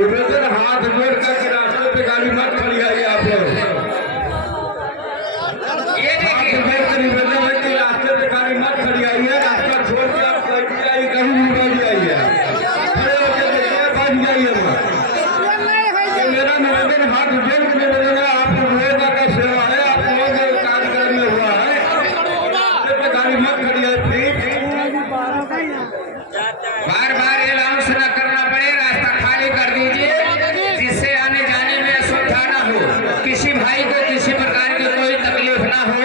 निवेदन हाथ जोड़ करके रास्ते पे गाड़ी मत खड़ी आइए आप लोग। ये देखिए निवेदन है कि रास्ते पे गाड़ी मत खड़ी आइए, रास्ता छोड़ के आप बैठ जाइए, कहीं भी बैठ जाइए, खड़े होकर देखिए बैठ जाइए मत। मेरा निवेदन हाथ जोड़ के निवेदन है, आप लोगों का सेवा है, आप लोगों के कार्यक्रम में हुआ है, रास्ते पे गाड़ी मत खड़ी आइए प्लीज। बार बार अनाउंस न करना पड़े, रास्ता खाली कर दीजिए जिससे आने जाने में असुविधा न हो, किसी भाई को किसी प्रकार की कोई तकलीफ ना हो।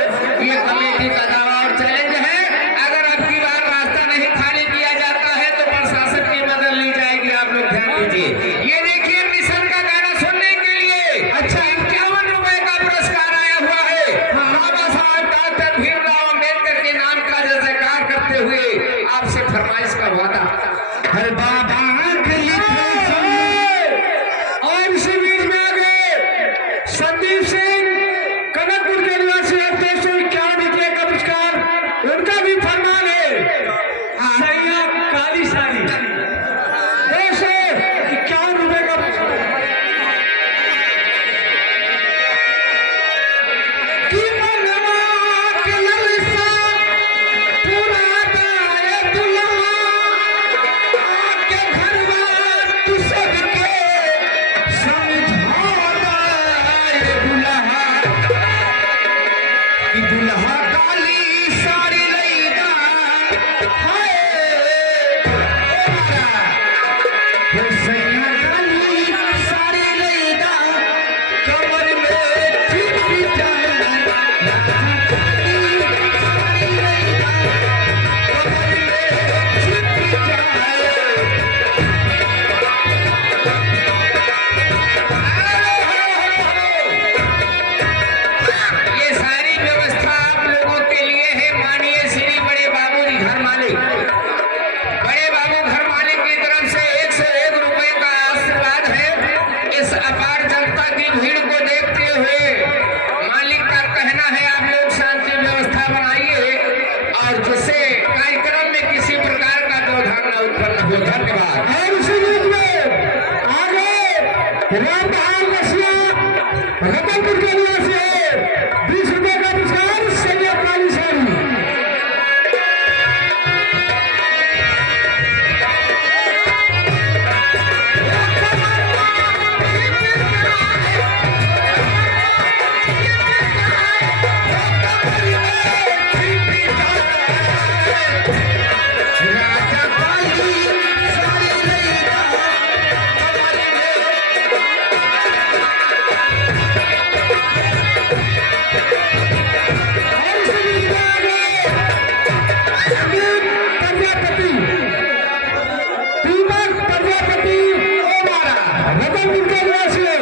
ये कमेटी का दावा और चैलेंज है। अगर अब की बार रास्ता नहीं खाली किया जाता है तो प्रशासन की मदद ली जाएगी, आप लोग ध्यान दीजिए। ये देखिए मिशन का गाना सुनने के लिए अच्छा 51 रुपए का पुरस्कार आया हुआ है। बाबा साहब डॉक्टर भीमराव अम्बेडकर के नाम का जयकार करते हुए आपसे फरमाइश का वादा। हर बाबा के लिखे और इसी बीच में आगे संदीप सिंह कनकपुर के निवासी 251 रुपये का पुरस्कार, उनका भी फरमान है। सैया काली साड़ी 251 रुपये का पुरस्कार। की मनवा के ललसा पूरा दाए दुल्हा, आके घरवा तू सबके समझा दाए दुल्हा, कि दुल्हा काली साड़ी लईदा हाय हे सैया काली साड़ी लईदा, कमर में चिपकी जाए साड़ी लईदा, कमर में चिपकी जाए। ये सारी व्यवस्था आप लोगों के लिए है। माननीय श्री बड़े बाबू जी घर मालिक, बड़े बाबू घर मालिक की तरफ से 101 रुपए का आशीर्वाद है। इस अपार जनता की भीड़ को देखते हुए मालिक का कहना है आप लोग शांति व्यवस्था बनाइए और जिससे कार्यक्रम में किसी प्रकार का व्यवधान न उत्पन्न हो। धन्यवाद। और इसी बीच में आगे रामबहार रसिया रतनपुर के निवासी है, 20 रुपये का पुरस्कार, सैया काली साड़ी। राजा काली साड़ी लईदा, और इसी बीच में आगे प्रजापति दीपक प्रजापति ओमारा रतनपुर के निवासी है,